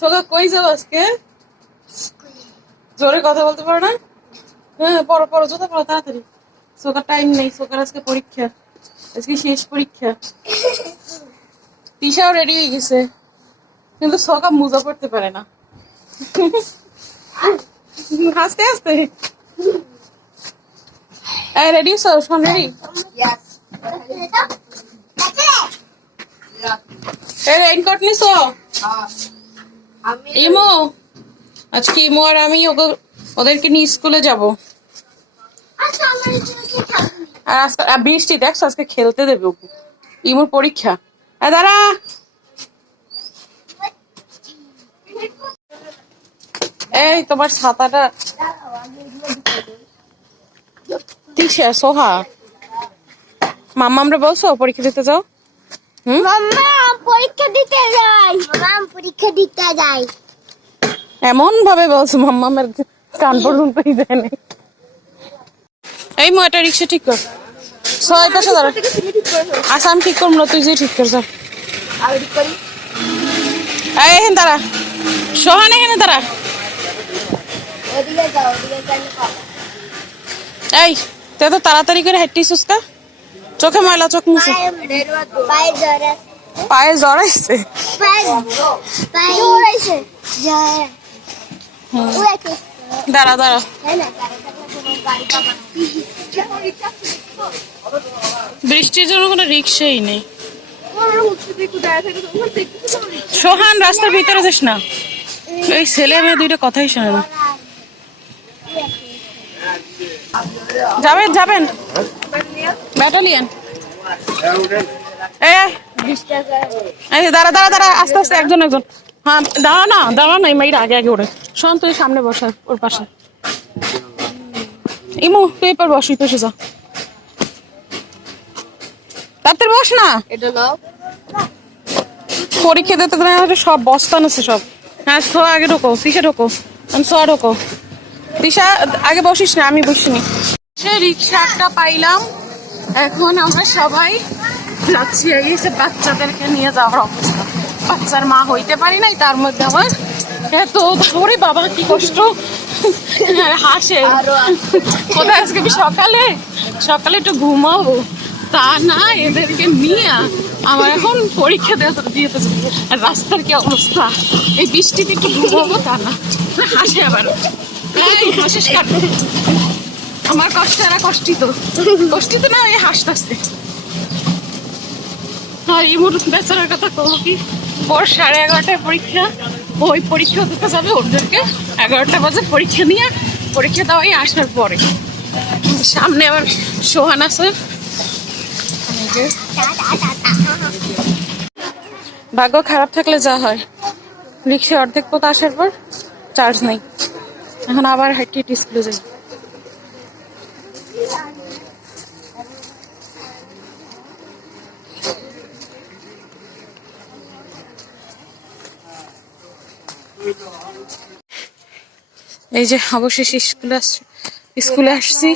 সোগা কই যাও আজকে? জোরে কথা বলতে পারো না? হ্যাঁ, পড়ো পড়ো, জোতা পড়ো তাড়াতাড়ি। সোগার টাইম নেই, সোগার আজকে পরীক্ষা, আজকে শেষ পরীক্ষা। তিশাও রেডি হয়ে গেছে, কিন্তু সোগা মোজা পড়তে পারে না। হাসতে হাসতে রেডি হইছো? শোন রেডি? রেইনকোট নিছো? ইমো আজকে ইমো আর আমি ওদেরকে নিয়ে স্কুলে যাব। আর আজকে বৃষ্টি, দেখছো আজকে খেলতে দেবে ওকে, ইমোর পরীক্ষা। দাঁড়া, এই তোমার ছাতাটা। তিশা, সোহা, মাম্মা আমরা বলছো পরীক্ষা দিতে যাও? পরীক্ষা দিতে যাই, পরীক্ষা দিতে যাই এমন ভাবে বলছো মাম্মামের কান পর্যন্তই যায় নাই। এই মো একটা রিক্সা ঠিক কর, ছয় পাশে দাঁড়া। আচ্ছা আমি ঠিক করবো না, তুই যে ঠিক কর যা। এই এখানে দাঁড়া, সোহান এখানে দাঁড়া। এই তুই তো তাড়াতাড়ি করে হাঁটতিস কা? চোখে ময়লা, চোখ মুছে। পায়ে জ্বর আইছে? দাঁড়া দাঁড়া, বৃষ্টির জন্য কোনো রিক্সাই নেই। সোহান রাস্তার ভিতরে যাস না, এই ছেলে মেয়ে দুইটা কথাই শোনে না। যাবেন যাবেন ব্যাটালিয়ন। দাঁড়া দাঁড়া দাঁড়া, আস্তে আস্তে, একজন একজন। হ্যাঁ দাঁড়া না, দাঁড়া না, এই মেয়েটা আগে আগে ওরে। শোন তুই সামনে বসা, ওর পাশে। ইমু তুই এবার বস, পেশে যা, তাড়াতাড়ি বস না। পরীক্ষা দিতে সব বস্তান আছে সব। হ্যাঁ সো আগে ঢোকো, তিশা ঢোকো, সো ঢোকো। তিশা আগে বসিস না, আমি বসিনি। সে রিক্সা একটা পাইলাম, এখন আমরা সবাই যাচ্ছি। গেছে বাচ্চাদেরকে নিয়ে যাওয়ার অবস্থা, বাচ্চার মা হইতে পারি নাই, তার মধ্যে আমার এত ধরে বাবা কি কষ্ট। হাসে কোথায় আজকে সকালে সকালে একটু ঘুমাবো, তা না এদেরকে নিয়ে আমার এখন পরীক্ষা দিয়ে আর রাস্তার কি অবস্থা, এই বৃষ্টিতে একটু ঘুমাবো, তা না হাসে আবার। হাসিস কাটে, আমার কষ্ট এরা কষ্টিত, কষ্টিত না, এই হাসতেছে। আর ইমুর বেচারার কথা কবো কি, ওর 11:30টায় পরীক্ষা, ওই পরীক্ষা দিতে যাবে, ওদেরকে 11টা বাজে পরীক্ষা নিয়ে, পরীক্ষা দেওয়াই আসার পরে সামনে আবার সোহান আছে। ভাগ্য খারাপ থাকলে যা হয়, রিক্সা অর্ধেক পথ আসার পর চার্জ নেই, এখন আবার হাইটে স্কুলে যাই। এই যে অবশেষে স্কুলে আসছি।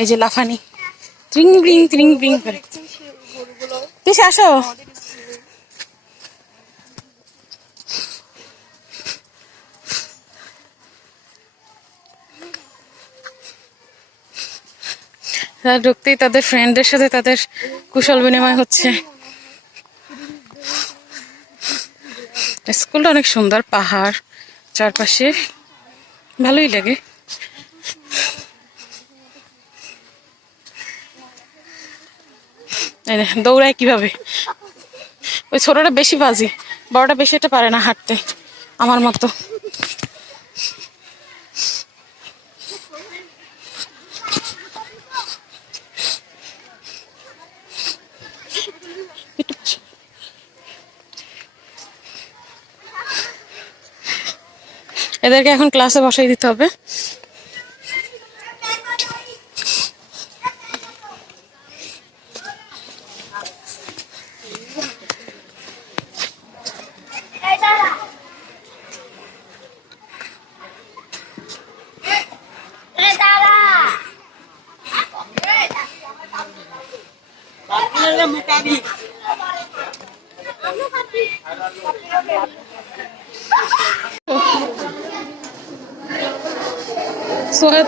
এই যে লাফানি ত্রিং ব্রিং ত্রিং ব্রিং করে। কিসে আসো? ঢুকতেই তাদের ফ্রেন্ডদের সাথে তাদের কুশল বিনিময় হচ্ছে। স্কুলটা অনেক সুন্দর, পাহাড় চারপাশে, ভালোই লাগে। দৌড়ায় কিভাবে, ওই ছোটটা বেশি বাজি, বড়টা বেশি এটা পারে না হাঁটতে আমার মতো। এদেরকে এখন ক্লাসে বসাই দিতে হবে।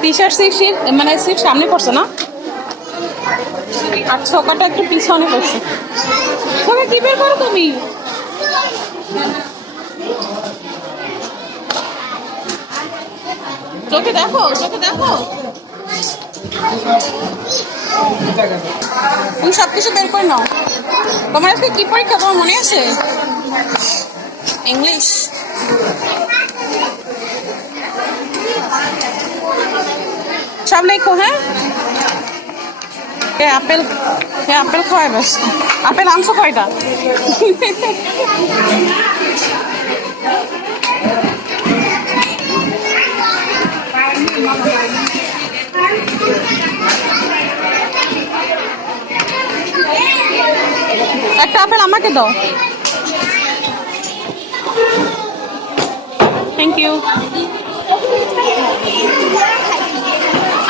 টি-শার্ট সিট মানে সিট সামনে পড়ছে না, আর সোকাটা একটু পিছনে পড়ছে। সোকা কি বের করো তুমি? চোখে দেখো, চোখে দেখো, তুমি সবকিছু বের করে নাও। তোমার আজকে কি পরীক্ষা তোমার মনে আছে? ইংলিশ। সব লেখো। হ্যাঁ, আপেল, আপেল খাওয়াই ব্যাস। আপেল আনছো কয়টা? একটা আপেল আমাকে দাও। Thank you.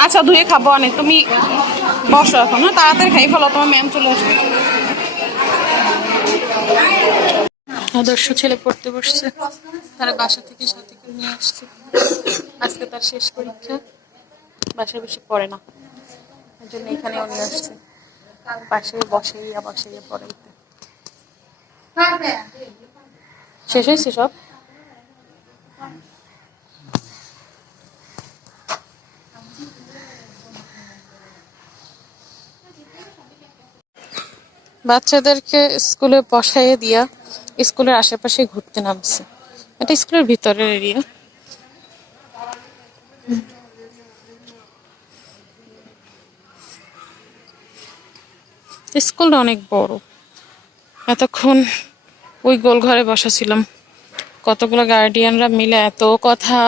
আচ্ছা, ধুয়ে খাবো অনেক। তুমি বসো এখন, না তাড়াতাড়ি খাই ফেলো, তোমার ম্যাম চলে আসবে। আদর্শ ছেলে পড়তে বসছে, তার বাসা থেকে সাথে করে নিয়ে আসছে। আজকে তার শেষ পরীক্ষা, বাসায় বেশি পড়ে না, ওই জন্য এখানেও নিয়ে আসছে। পাশে বসাইয়া পড়াইতে। শেষ হয়েছে সব? বাচ্চাদেরকে স্কুলে বসাইয়ে দিয়া স্কুলের আশেপাশে ঘুরতে নামছে। এটা স্কুলের ভিতরের এরিয়া। স্কুলটা অনেক বড়। এতক্ষণ ওই গোল ঘরে বসা ছিলাম, কতগুলো গার্ডিয়ানরা মিলে এত কথা,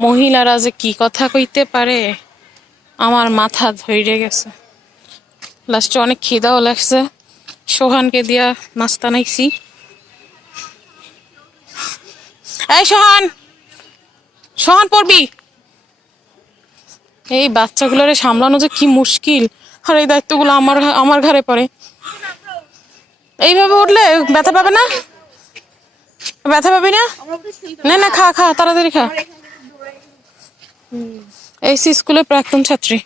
মহিলারা যে কি কথা কইতে পারে আমার মাথা ধরে গেছে। লাস্টে অনেক খিদাও লাগছে, সোহানকে দিয়া নাস্তা নাইছি। এই সোহান, সোহান পড়বি। এই বাচ্চাগুলোরে সামলানো যে কি মুশকিল, আর এই দায়িত্বগুলো আমার ঘাড়ে পড়ে। এইভাবে উঠলে ব্যথা পাবে না? ব্যথা পাবি না? না না, খা খা, তাড়াতাড়ি খা। এই স্কুলের প্রাক্তন ছাত্রী।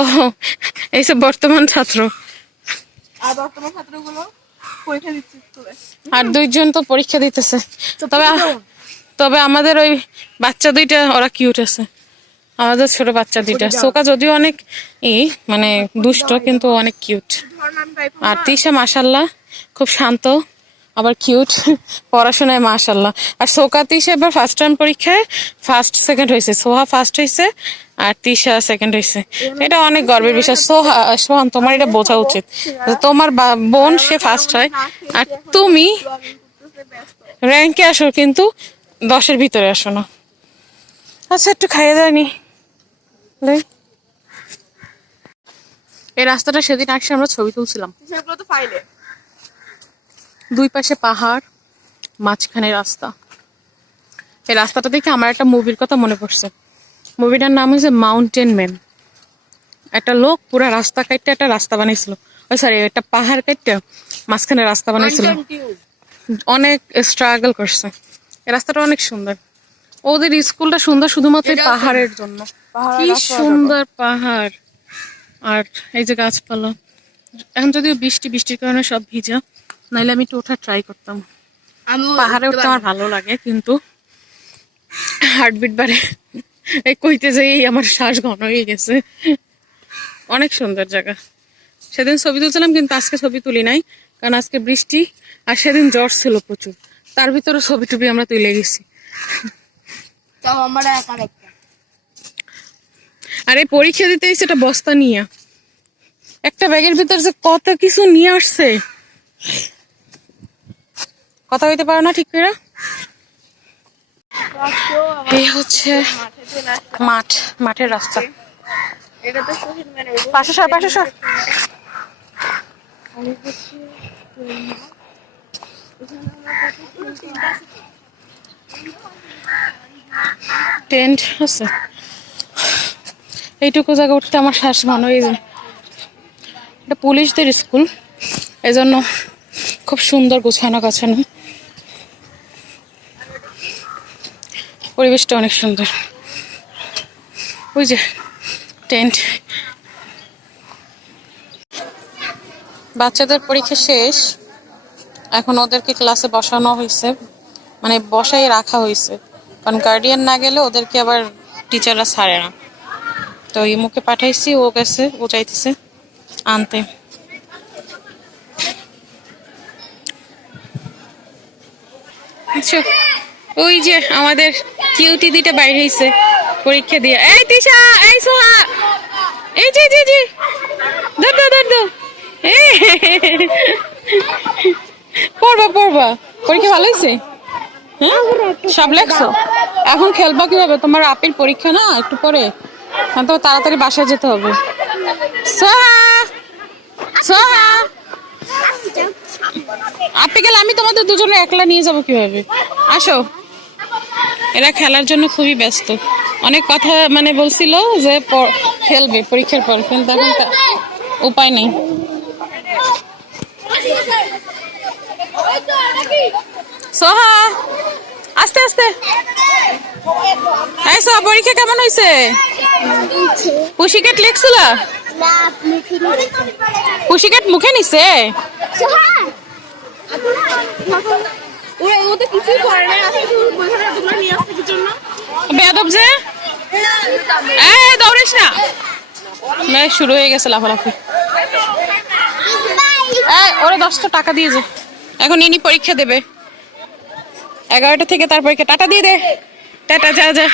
ও, এই সব বর্তমান ছাত্র। আর দুইজন তো পরীক্ষা দিতেছে। তবে আমাদের ওই বাচ্চা দুইটা ওরা কিউট আছে, আমাদের ছোট বাচ্চা দুইটা। সোকা যদিও অনেক মানে দুষ্ট, কিন্তু অনেক কিউট। আর তিশা মাশাল্লাহ খুব শান্ত, আবার কিউট, পড়াশোনায় মাশাল্লাহ। আর সোকা তিশা এবার ফার্স্ট টাইম পরীক্ষায় ফার্স্ট সেকেন্ড হয়েছে। সোহা ফার্স্ট হয়েছে আর তিশা সেকেন্ড হয়েছে। এটা অনেক গর্বের বিষয়। সোহান, তোমার এটা বোঝা উচিত, তোমার বোন সে ফার্স্ট হয় আর তুমি র্যাঙ্কে আসো, কিন্তু 10-এর ভিতরে আসো না। আচ্ছা, একটু খাইয়ে দেয়নি। এই রাস্তাটা সেদিন আসে আমরা ছবি তুলছিলাম। দুই পাশে পাহাড়, মাঝখানে রাস্তা। এই রাস্তাটা দেখে আমার একটা মুভির কথা মনে পড়ছে। মুভিটার নাম হচ্ছে মাউন্টেন ম্যান। একটা লোক পুরো রাস্তা কাটতে একটা রাস্তা বানাইছিল, সরি একটা পাহাড় কাটতে মাঝখানে রাস্তা বানাইছিল। অনেক স্ট্রাগল করছে। এই রাস্তাটা অনেক সুন্দর। ওদের স্কুলটা সুন্দর শুধুমাত্র পাহাড়ের জন্য। কি সুন্দর পাহাড়, আর এই যে গাছপালা। এখন যদিও বৃষ্টির কারণে সব ভিজা, নাইলে আমি একটু ওঠা ট্রাই করতাম। পাহাড়ে উঠতে আমার ভালো লাগে, কিন্তু হার্টবিট বাড়ে। এই কইতে যাই আমার শ্বাস ঘন হয়ে গেছে। অনেক সুন্দর জায়গা। সেদিন ছবি তুলছিলাম, কিন্তু আজকে ছবি তুলি নাই, কারণ আজকে বৃষ্টি আর সেদিন জ্বর ছিল প্রচুর। তার ভিতরে ছবি টুবি আমরা তুলে গেছি। আর এই পরীক্ষা দিতে সেটা বস্তা নিয়ে, একটা ব্যাগের ভিতর যে কত কিছু নিয়ে আসছে। কথা হইতে পারো না ঠিক করে। এই হচ্ছে মাঠের রাস্তা। পাশে সর। টেন্ট আছে। এইটুকু জায়গা উঠতে আমার শ্বাস ঘন হয়ে যায়। এটা পুলিশদের স্কুল, এজন্য খুব সুন্দর গোছানো গাছানো, পরিবেশটা অনেক সুন্দর। ওই যে টেন্ট। বাচ্চাদের পরীক্ষা শেষ, এখন ওদেরকে ক্লাসে বসানো হয়েছে, মানে বসাই রাখা হয়েছে, কারণ গার্ডিয়ান না গেলে ওদেরকে আবার টিচাররা ছাড়ে না। তো ইমুকে পাঠাইছি, ও গেছে, ও চাইতেছে আনতে। ওই যে আমাদের কিউটি দুইটা বাইরে হয়েছে পরীক্ষা দিয়ে। এই তিশা, এই সোহা, এই জি জি জি, ধর ধর ধর ধর। পড়বা পড়বা, পরীক্ষা ভালো হয়েছে? হ্যাঁ, সব লেখছো? এখন খেলবা কিভাবে? তোমার আপিল পরীক্ষা না একটু পরে, এখন তো তাড়াতাড়ি বাসায় যেতে হবে। সোহা, সোহা, আপনি গেলে আমি তোমাদের দুজনে একলা নিয়ে যাব কিভাবে? আসো। এরা খেলার জন্য খুবই ব্যস্ত, অনেক কথা মানে বলছিল যে খেলবে পরীক্ষার পর, কিন্তু এখন উপায় নেই। সোহা, আস্তে আস্তে। এই সোহা, পরীক্ষা কেমন হয়েছে? পুশিকেট লিখছিল? পুশিকেট মুখে নিছে? বেয়াদব যে, দৌড়িস না। শুরু হয়ে গেছে লাফালাফি। ওরা 10টা টাকা দিয়ে যে, এখন ইনি পরীক্ষা দেবে 11টা থেকে, তার পরীক্ষা। টাটা দিয়ে দে, টাটা, যা যা,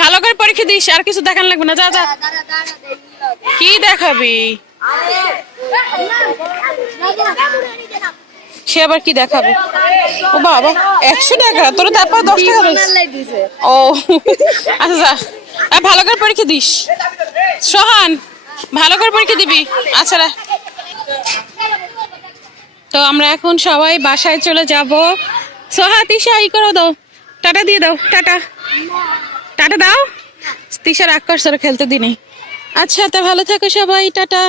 ভালো করে পরীক্ষা দিস, আর কিছু দেখান লাগবে না, যা যা। কি দেখাবি? সে আবার কি দেখাবে? ও বাবা, 100 টাকা তোর, তারপর 10 টাকা ও আচ্ছা যা, ভালো করে পরীক্ষা দিস সোহান, ভালো করে পরীক্ষা দিবি। আচ্ছা। তো আমরা এখন সবাই বাসায় চলে যাব। সোহা, তিশা ই করো, দাও, টাটা দিয়ে দাও, টাটা, টাটা দাও। তিশা রাগ করছে, খেলতে দিনে। আচ্ছা, তা ভালো থাকো সবাই, টাটা।